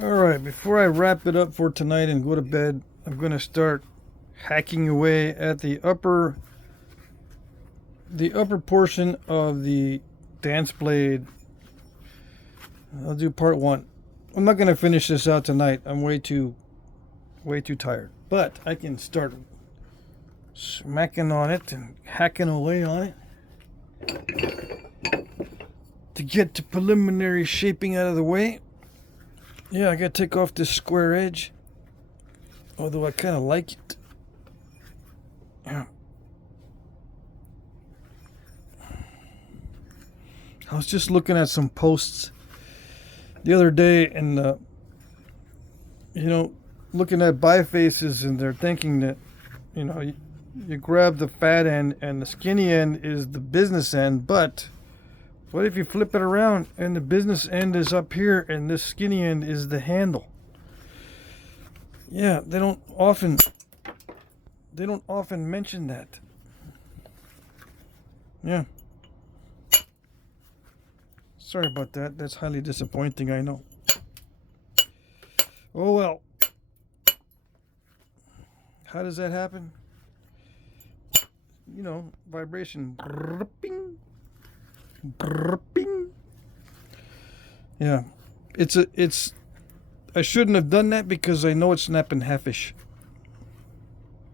Alright, before I wrap it up for tonight and go to bed, I'm going to start hacking away at the upper portion of the dance blade. I'll do part 1. I'm not going to finish this out tonight. I'm way too tired. But I can start smacking on it and hacking away on it to get the preliminary shaping out of the way. Yeah, I gotta take off this square edge, although I kind of like it. Yeah. I was just looking at some posts the other day, and looking at bifaces, and they're thinking that, you grab the fat end and the skinny end is the business end, but what if you flip it around and the business end is up here and this skinny end is the handle? Yeah, they don't often mention that. Yeah. Sorry about that. That's highly disappointing, I know. Oh well. How does that happen? Vibration. Bing. Bing. Yeah. I shouldn't have done that because I know it's snapping halfish.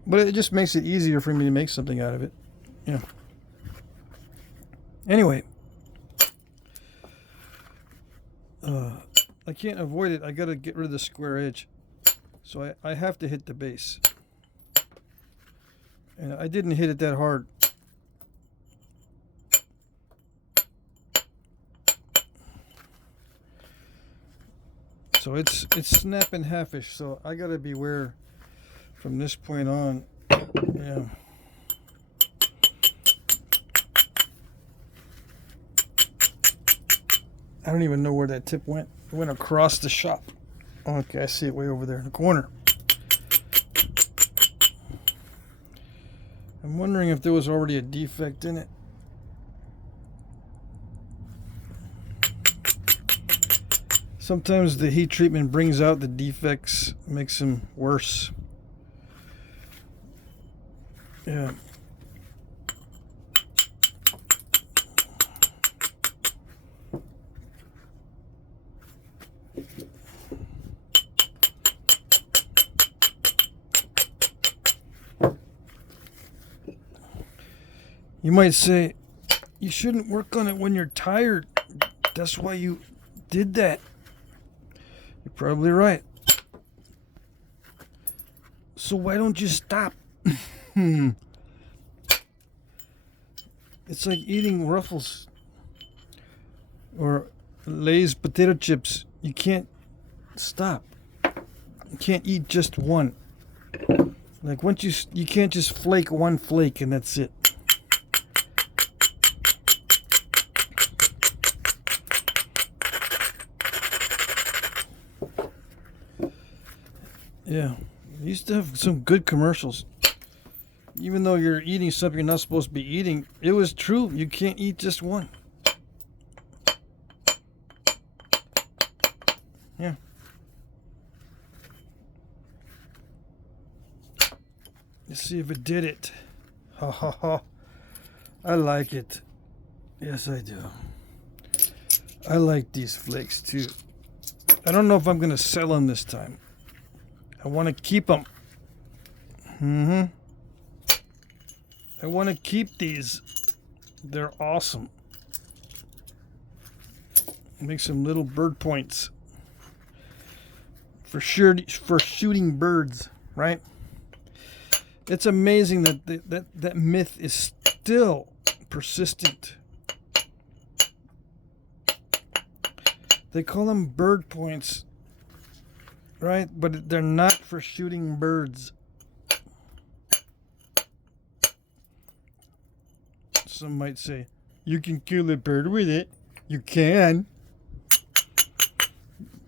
But it just makes it easier for me to make something out of it. Yeah. Anyway. I can't avoid it. I gotta get rid of the square edge. So I have to hit the base. And I didn't hit it that hard. So it's snapping halfish, so I gotta beware from this point on. Yeah. I don't even know where that tip went. It went across the shop. Okay, I see it way over there in the corner. I'm wondering if there was already a defect in it. Sometimes the heat treatment brings out the defects, makes them worse. Yeah. You might say, you shouldn't work on it when you're tired. That's why you did that. You're probably right. So why don't you stop? It's like eating Ruffles or Lay's potato chips. You can't stop. You can't eat just one. Like once you can't just flake one flake and that's it. Yeah, we used to have some good commercials. Even though you're eating something you're not supposed to be eating, it was true. You can't eat just one. Yeah. Let's see if it did it. Ha ha ha. I like it. Yes, I do. I like these flakes too. I don't know if I'm going to sell them this time. I want to keep them. I want to keep these. They're awesome. Make some little bird points. For sure, for shooting birds, right? It's amazing that that myth is still persistent. They call them bird points. Right? But they're not for shooting birds. Some might say, you can kill a bird with it. You can.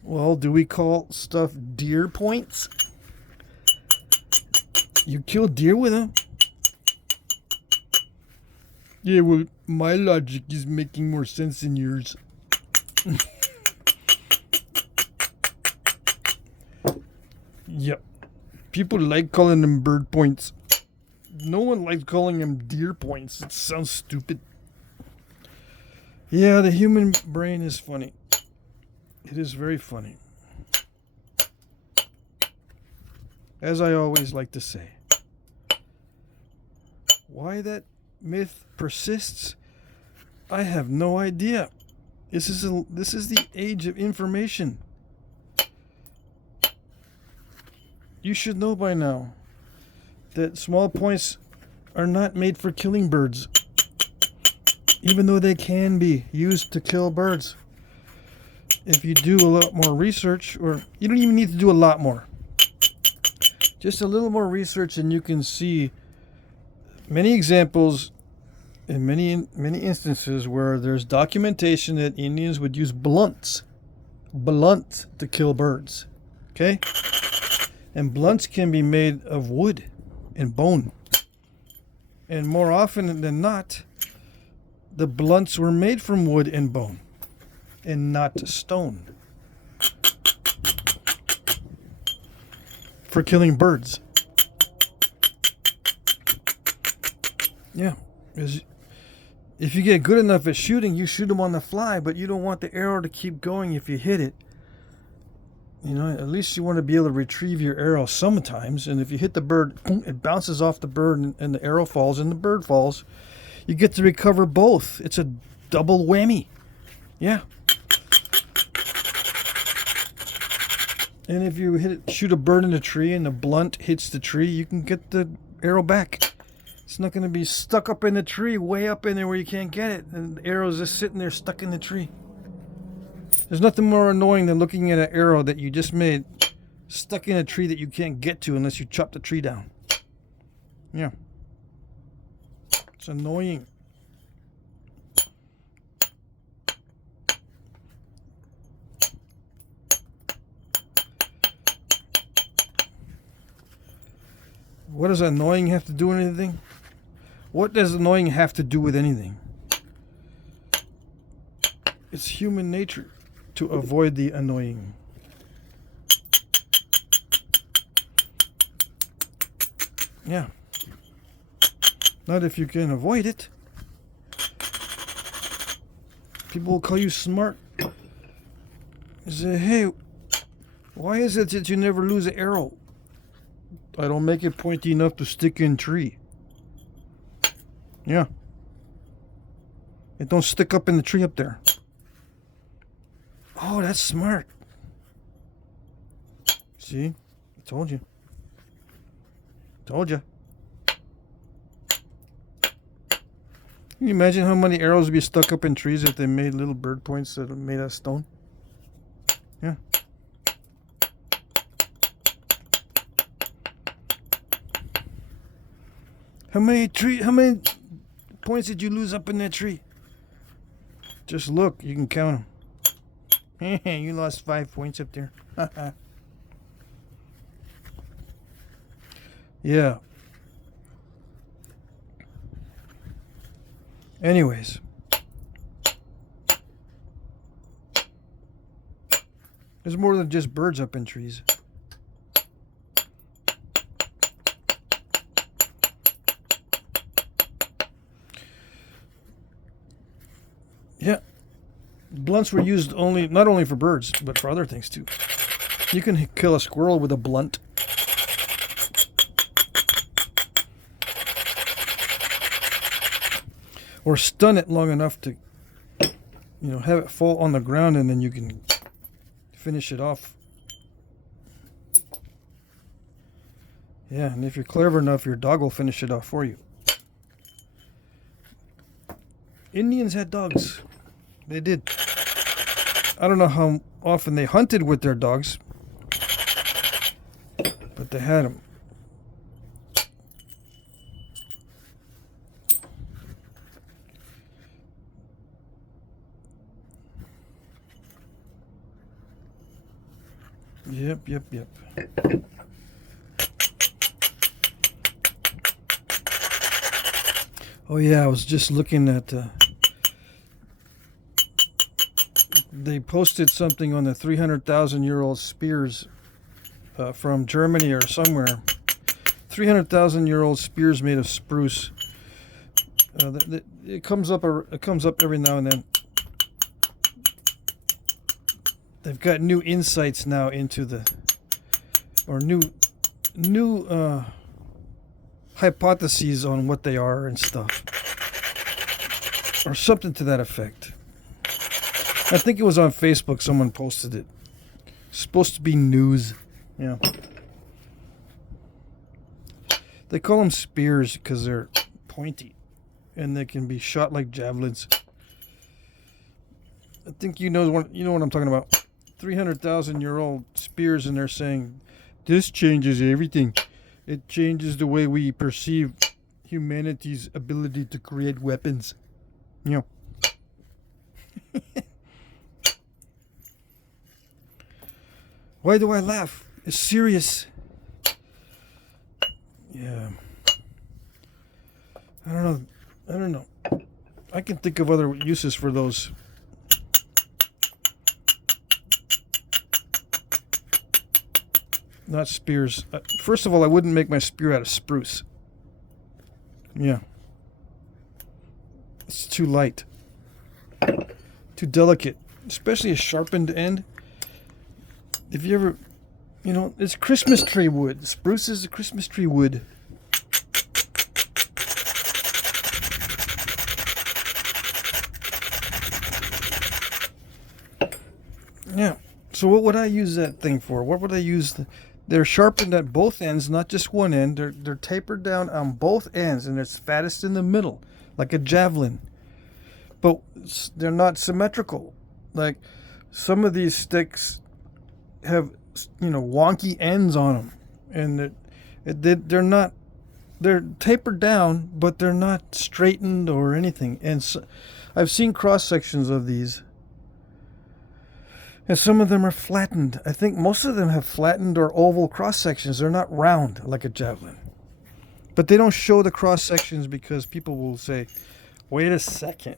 Well, do we call stuff deer points? You kill deer with them? Yeah, well, my logic is making more sense than yours. Yep. People like calling them bird points. No one likes calling them deer points. It sounds stupid. Yeah, the human brain is funny. It is very funny. As I always like to say. Why that myth persists, I have no idea. This is the age of information. You should know by now that small points are not made for killing birds, even though they can be used to kill birds. If you do a lot more research, or you don't even need to do a lot more, just a little more research, and you can see many examples in many instances where there's documentation that Indians would use blunts to kill birds. Okay? And blunts can be made of wood and bone. And more often than not, the blunts were made from wood and bone and not stone. For killing birds. Yeah. If you get good enough at shooting, you shoot them on the fly, but you don't want the arrow to keep going if you hit it. You know, at least you want to be able to retrieve your arrow sometimes. And if you hit the bird, it bounces off the bird and the arrow falls and the bird falls. You get to recover both. It's a double whammy. Yeah. And if you shoot a bird in a tree and the blunt hits the tree, you can get the arrow back. It's not going to be stuck up in the tree, way up in there where you can't get it. And the arrow's just sitting there stuck in the tree. There's nothing more annoying than looking at an arrow that you just made stuck in a tree that you can't get to unless you chop the tree down. Yeah. It's annoying. What does annoying have to do with anything? What does annoying have to do with anything? It's human nature to avoid the annoying. Yeah. Not if you can avoid it. People will call you smart. They say, hey, why is it that you never lose an arrow? I don't make it pointy enough to stick in tree. Yeah. It don't stick up in the tree up there. Oh, that's smart. See? I told you. Told you. Can you imagine how many arrows would be stuck up in trees if they made little bird points that are made out of stone? Yeah. How many points did you lose up in that tree? Just look, you can count them. You lost 5 points up there. Yeah. Anyways. There's more than just birds up in trees. Yeah. Blunts were used not only for birds, but for other things too. You can kill a squirrel with a blunt. Or stun it long enough to, have it fall on the ground, and then you can finish it off. Yeah, and if you're clever enough, your dog will finish it off for you. Indians had dogs. They did. I don't know how often they hunted with their dogs, but they had them. Yep. Oh yeah, I was just looking at they posted something on the 300,000-year-old spears from Germany or somewhere. 300,000-year-old spears made of spruce. It comes up every now and then. They've got new insights now into new hypotheses on what they are and stuff, or something to that effect. I think it was on Facebook. Someone posted it. It's supposed to be news. Yeah. They call them spears because they're pointy and they can be shot like javelins. I think you know what I'm talking about. 300,000-year-old spears, and they're saying this changes everything. It changes the way we perceive humanity's ability to create weapons. You know. Why do I laugh? It's serious. Yeah. I don't know. I can think of other uses for those. Not spears. First of all, I wouldn't make my spear out of spruce. Yeah. It's too light. Too delicate. Especially a sharpened end. If you ever... it's Christmas tree wood. Spruce is a Christmas tree wood. Yeah. So what would I use that thing for? What would I use... They're sharpened at both ends, not just one end. They're tapered down on both ends, and it's fattest in the middle, like a javelin. But they're not symmetrical. Like, some of these sticks have, wonky ends on them, and they're not. They're tapered down, but they're not straightened or anything. And so, I've seen cross sections of these. And some of them are flattened. I think most of them have flattened or oval cross sections. They're not round like a javelin. But they don't show the cross sections because people will say, wait a second.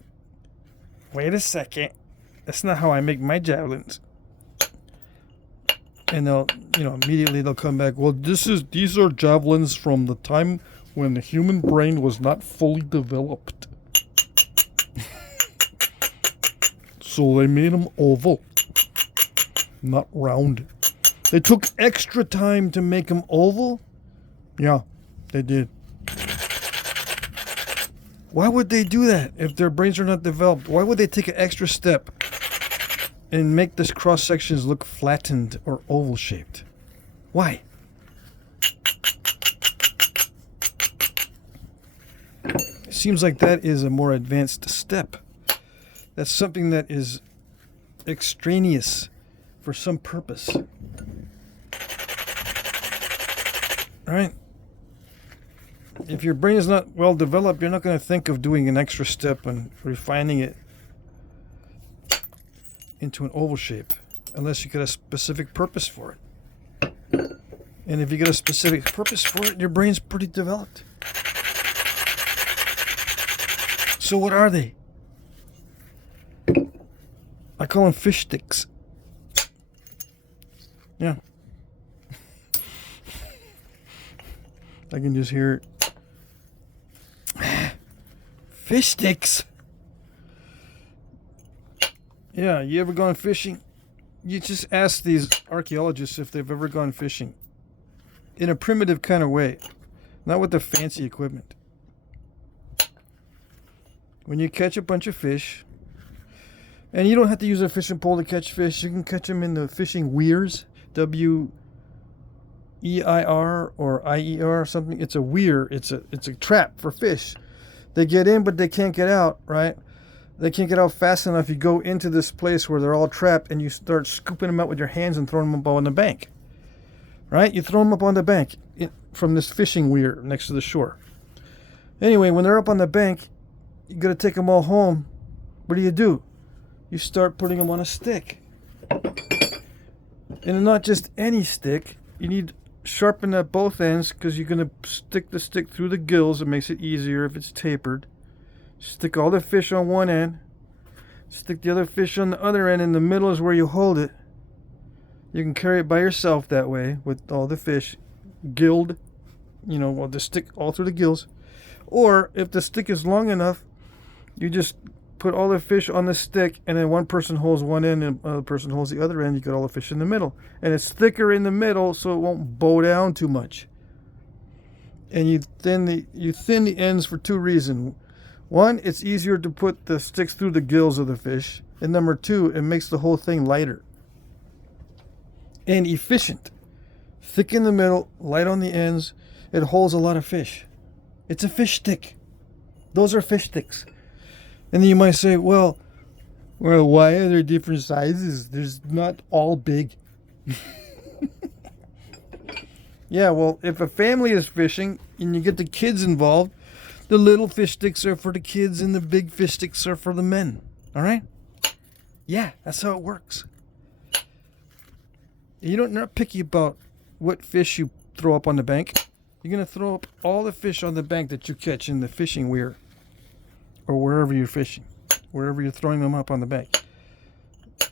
That's not how I make my javelins. And they'll, immediately they'll come back. Well, these are javelins from the time when the human brain was not fully developed. So they made them oval. Not round. They took extra time to make them oval? Yeah, they did. Why would they do that if their brains are not developed? Why would they take an extra step and make this cross sections look flattened or oval shaped? Why? It seems like that is a more advanced step. That's something that is extraneous for some purpose. Right? If your brain is not well developed, you're not going to think of doing an extra step and refining it into an oval shape unless you get a specific purpose for it. And if you get a specific purpose for it, your brain's pretty developed. So what are they? I call them fish sticks. Yeah. I can just hear it. Fish sticks. Yeah, you ever gone fishing? You just ask these archaeologists if they've ever gone fishing. In a primitive kind of way. Not with the fancy equipment. When you catch a bunch of fish, and you don't have to use a fishing pole to catch fish. You can catch them in the fishing weirs. W-E-I-R or I-E-R or something. It's a weir. It's a trap for fish. They get in, but they can't get out, right? They can't get out fast enough. You go into this place where they're all trapped, and you start scooping them out with your hands and throwing them up on the bank. Right? You throw them up on the bank from this fishing weir next to the shore. Anyway, when they're up on the bank, you got to take them all home. What do? You start putting them on a stick. And not just any stick. You need sharpen at both ends because you're going to stick the stick through the gills. It makes it easier if it's tapered. Stick all the fish on one end. Stick the other fish on the other end. In the middle is where you hold it. You can carry it by yourself that way with all the fish gilled, with the stick all through the gills. Or if the stick is long enough, you just put all the fish on the stick, and then one person holds one end and another person holds the other end. You got all the fish in the middle. And it's thicker in the middle so it won't bow down too much. And you thin the ends for two reasons. One, it's easier to put the sticks through the gills of the fish. And number two, it makes the whole thing lighter and efficient. Thick in the middle, light on the ends. It holds a lot of fish. It's a fish stick. Those are fish sticks. And then you might say, well, why are there different sizes? There's not all big. Yeah, well, if a family is fishing and you get the kids involved, the little fish sticks are for the kids and the big fish sticks are for the men. All right? Yeah, that's how it works. You're not picky about what fish you throw up on the bank. You're going to throw up all the fish on the bank that you catch in the fishing weir or wherever you're fishing, wherever you're throwing them up on the bank.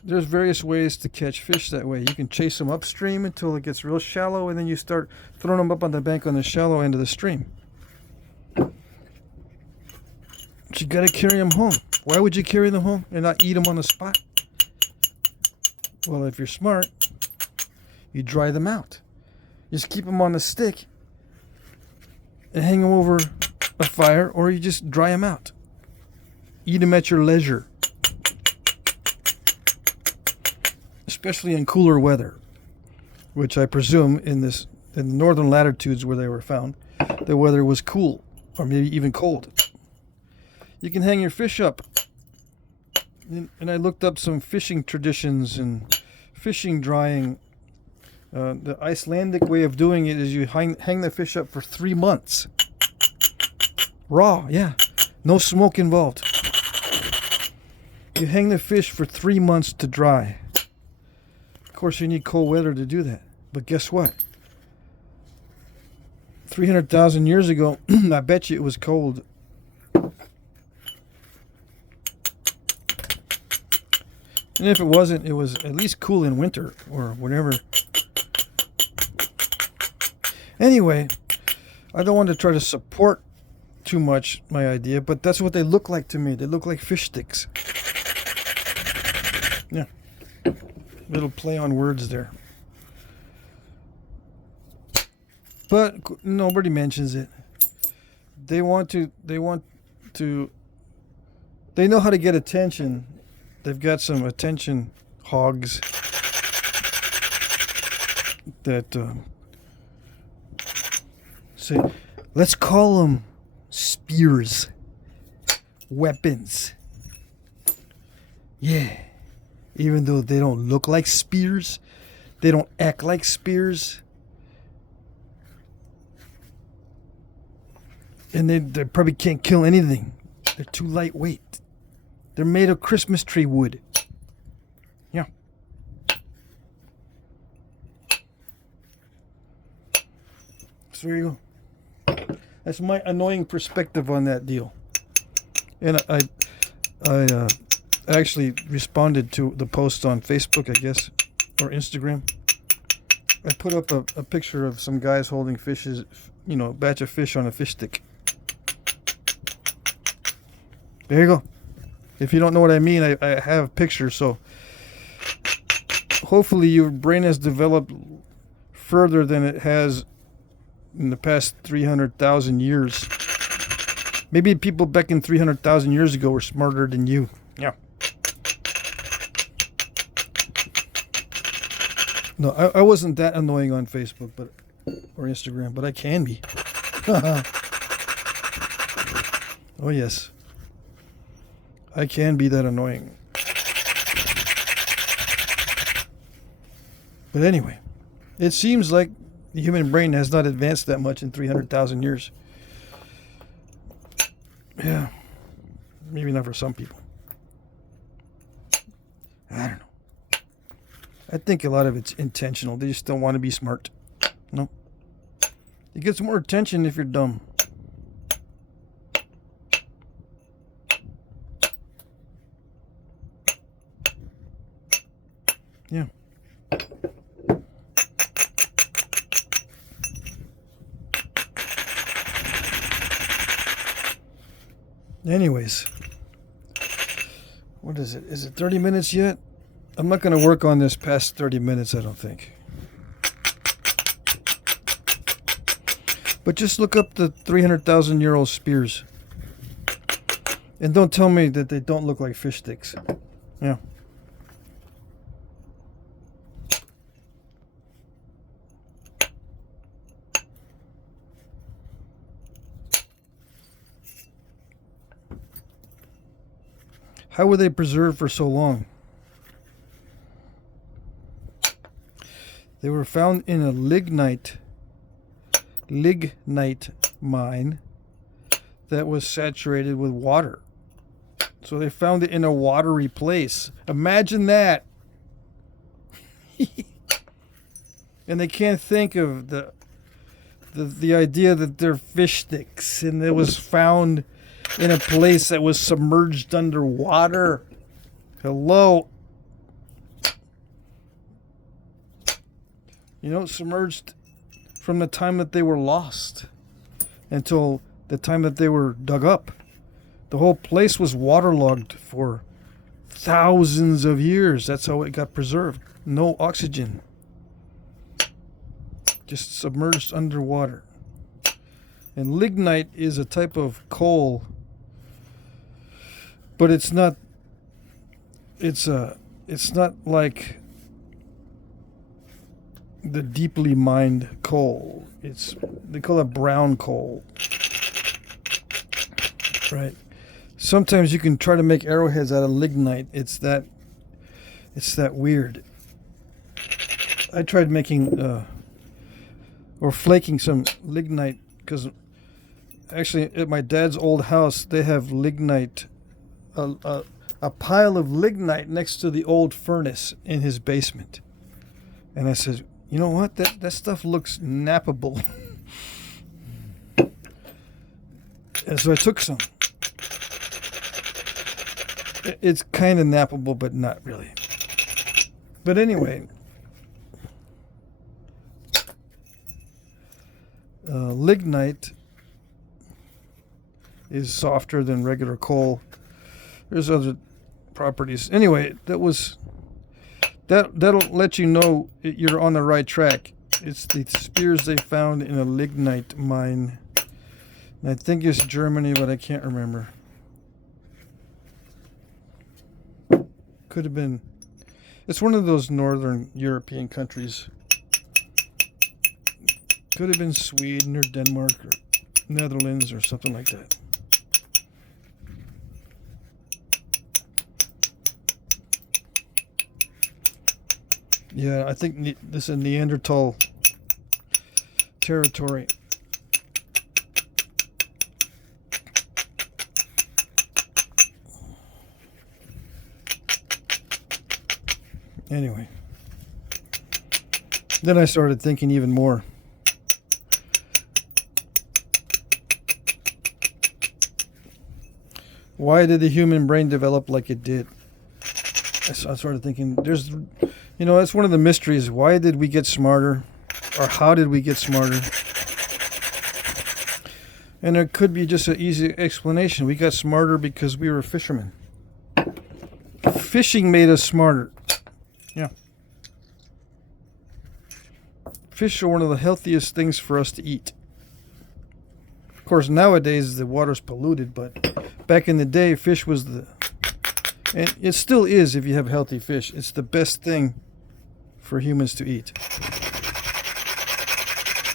There's various ways to catch fish that way. You can chase them upstream until it gets real shallow, and then you start throwing them up on the bank on the shallow end of the stream. But you got to carry them home. Why would you carry them home and not eat them on the spot? Well, if you're smart, you dry them out. Just keep them on the stick and hang them over a fire, or you just dry them out. Eat them at your leisure. Especially in cooler weather, which I presume in the northern latitudes where they were found, the weather was cool, or maybe even cold. You can hang your fish up. And I looked up some fishing traditions and fishing drying. The Icelandic way of doing it is you hang the fish up for 3 months. Raw, yeah. No smoke involved. You hang the fish for 3 months to dry. Of course, you need cold weather to do that. But guess what? 300,000 years ago, I bet you it was cold. And if it wasn't, it was at least cool in winter or whatever. Anyway, I don't want to try to support too much my idea, but that's what they look like to me. They look like fish sticks. Yeah. Little play on words there. But nobody mentions it. They know how to get attention. They've got some attention hogs that say, let's call them spears, weapons. Yeah. Even though they don't look like spears, they don't act like spears, and they probably can't kill anything. They're too lightweight. They're made of Christmas tree wood. Yeah. So there you go. That's my annoying perspective on that deal. And I actually responded to the post on Facebook, I guess, or Instagram. I put up a picture of some guys holding fishes, a batch of fish on a fish stick. There you go. If you don't know what I mean, I have pictures, so hopefully your brain has developed further than it has in the past 300,000 years. Maybe people back in 300,000 years ago were smarter than you. Yeah. No, I wasn't that annoying on Facebook or Instagram, but I can be. Oh, yes. I can be that annoying. But anyway, it seems like the human brain has not advanced that much in 300,000 years. Yeah. Maybe not for some people. I don't know. I think a lot of it's intentional. They just don't want to be smart. No. It gets more attention if you're dumb. Yeah. Anyways, what is it? Is it 30 minutes yet? I'm not going to work on this past 30 minutes, I don't think. But just look up the 300,000-year-old spears. And don't tell me that they don't look like fish sticks. Yeah. How were they preserved for so long? They were found in a lignite mine that was saturated with water. So they found it in a watery place. Imagine that. And they can't think of the idea that they're fish sticks, and it was found in a place that was submerged underwater. Hello. You know, submerged from the time that they were lost until the time that they were dug up. The whole place was waterlogged for thousands of years. That's how it got preserved. No oxygen. Just submerged underwater. And lignite is a type of coal, but it's not like the deeply mined coal. They call it brown coal. Right. Sometimes you can try to make arrowheads out of lignite. It's that weird. I tried making or flaking some lignite, because actually at my dad's old house they have lignite, a pile of lignite next to the old furnace in his basement. And I said, you know what, that stuff looks nappable. And so I took some. It's kind of nappable, but not really. But anyway, lignite is softer than regular coal. There's other properties. Anyway, that'll let you know you're on the right track. It's the spears they found in a lignite mine. And I think it's Germany, but I can't remember. Could have been. It's one of those northern European countries. Could have been Sweden or Denmark or Netherlands or something like that. Yeah, I think this is Neanderthal territory. Anyway, then I started thinking even more. Why did the human brain develop like it did? I started thinking, that's one of the mysteries. Why did we get smarter? Or how did we get smarter? And there could be just an easy explanation. We got smarter because we were fishermen. Fishing made us smarter. Yeah. Fish are one of the healthiest things for us to eat. Of course, nowadays the water's polluted, but back in the day, fish was and it still is if you have healthy fish. It's the best thing for humans to eat.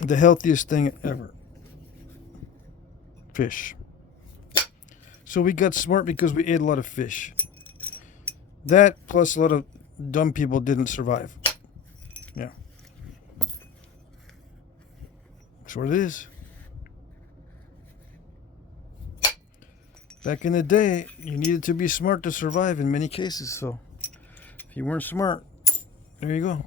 The healthiest thing ever. Fish. So we got smart because we ate a lot of fish. That plus a lot of dumb people didn't survive. Yeah. That's what it is. Back in the day, you needed to be smart to survive in many cases. So if you weren't smart, there you go.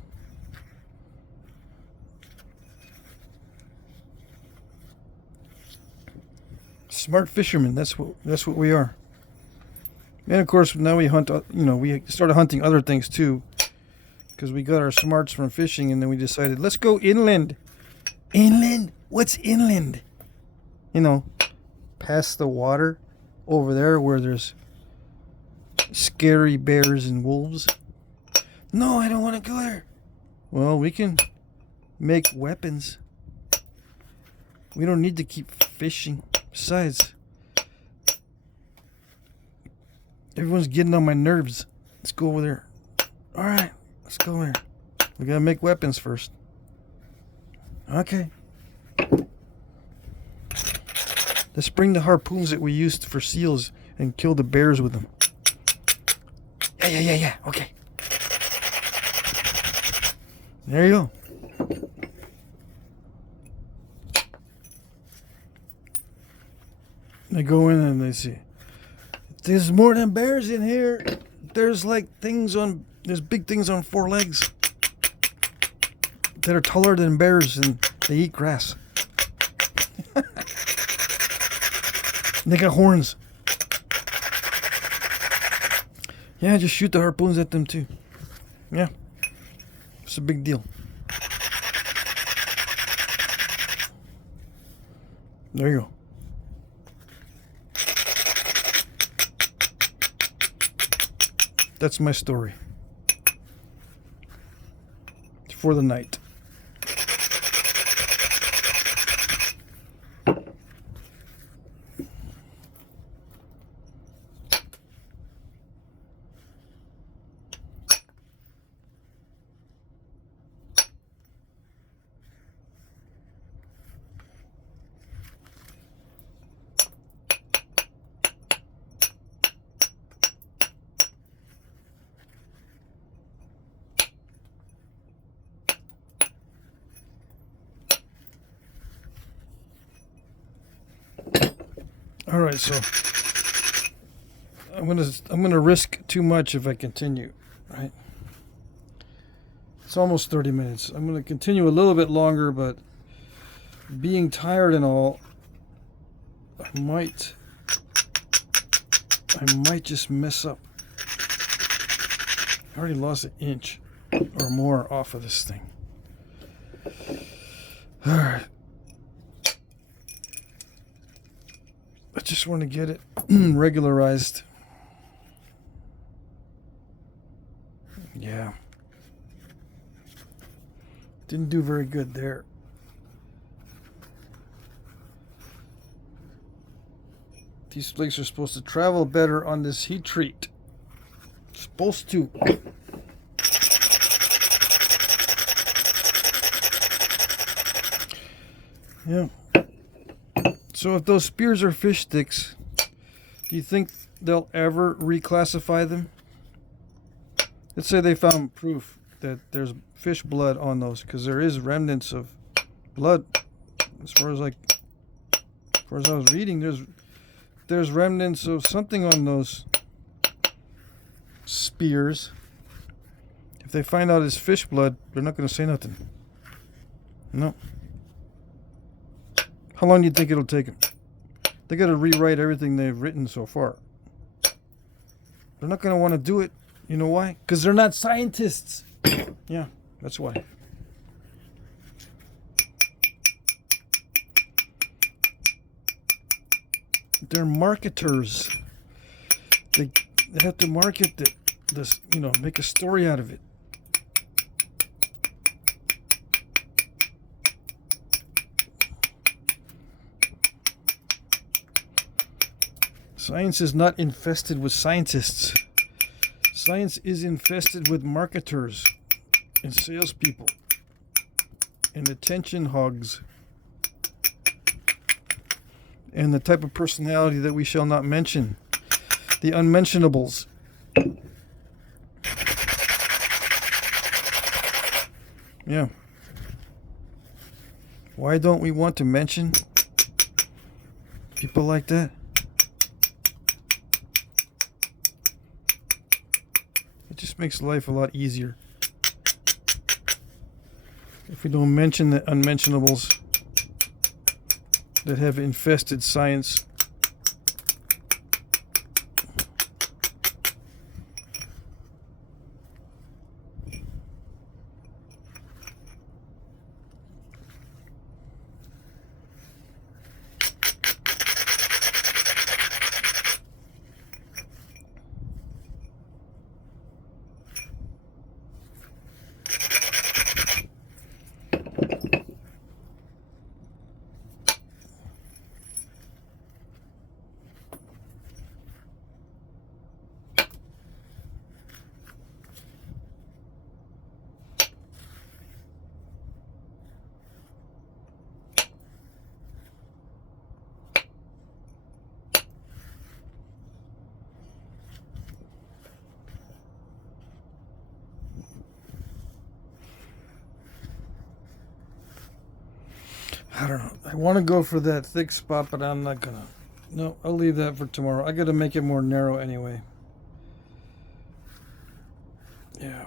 Smart fishermen, that's what we are. And of course, now we hunt, we started hunting other things too, because we got our smarts from fishing, and then we decided, let's go inland. Inland? What's inland? Past the water, over there where there's scary bears and wolves. No, I don't want to go there. Well, we can make weapons. We don't need to keep fishing. Besides, everyone's getting on my nerves. Let's go over there. Alright, let's go over there. We gotta make weapons first. Okay. Let's bring the harpoons that we used for seals and kill the bears with them. Yeah. Okay. There you go. They go in and they see, there's more than bears in here. There's like there's big things on 4 legs that are taller than bears and they eat grass. They got horns. Yeah, just shoot the harpoons at them too. Yeah. It's a big deal. There you go. That's my story. For the night. All right, so I'm gonna risk too much if I continue, right? It's almost 30 minutes. I'm gonna continue a little bit longer, but being tired and all, I might just mess up. I already lost an inch or more off of this thing. All right. I just want to get it regularized. Yeah. Didn't do very good there. These flakes are supposed to travel better on this heat treat. Supposed to. Yeah. So if those spears are fish sticks, do you think they'll ever reclassify them? Let's say they found proof that there's fish blood on those, because there is remnants of blood. As far as I was reading, there's remnants of something on those spears. If they find out it's fish blood, they're not going to say nothing. No. How long do you think it'll take them? They got to rewrite everything they've written so far. They're not going to want to do it. You know why? Because they're not scientists. Yeah, that's why. They're marketers. They have to market this, make a story out of it. Science is not infested with scientists. Science is infested with marketers and salespeople and attention hogs and the type of personality that we shall not mention, the unmentionables. Yeah. Why don't we want to mention people like that? It just makes life a lot easier if we don't mention the unmentionables that have infested science. I don't know. I want to go for that thick spot, but I'm not gonna. No, I'll leave that for tomorrow. I gotta make it more narrow anyway. Yeah.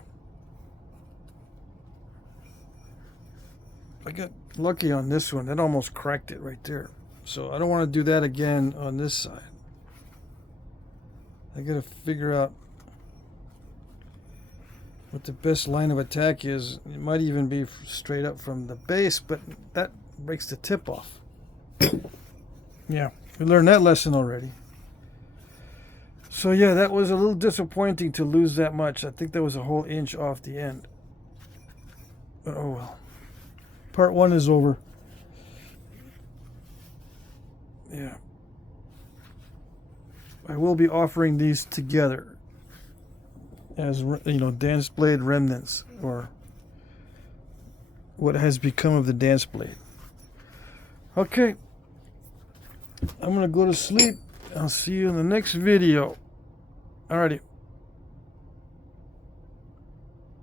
I got lucky on this one. That almost cracked it right there. So I don't want to do that again on this side. I gotta figure out what the best line of attack is. It might even be straight up from the base, but that breaks the tip off. Yeah, we learned that lesson already. So yeah, that was a little disappointing to lose that much. I think that was a whole inch off the end. But oh well. Part 1 is over. Yeah. I will be offering these together as, you know, dance blade remnants, or what has become of the dance blade. Okay. I'm going to go to sleep. I'll see you in the next video. Alrighty.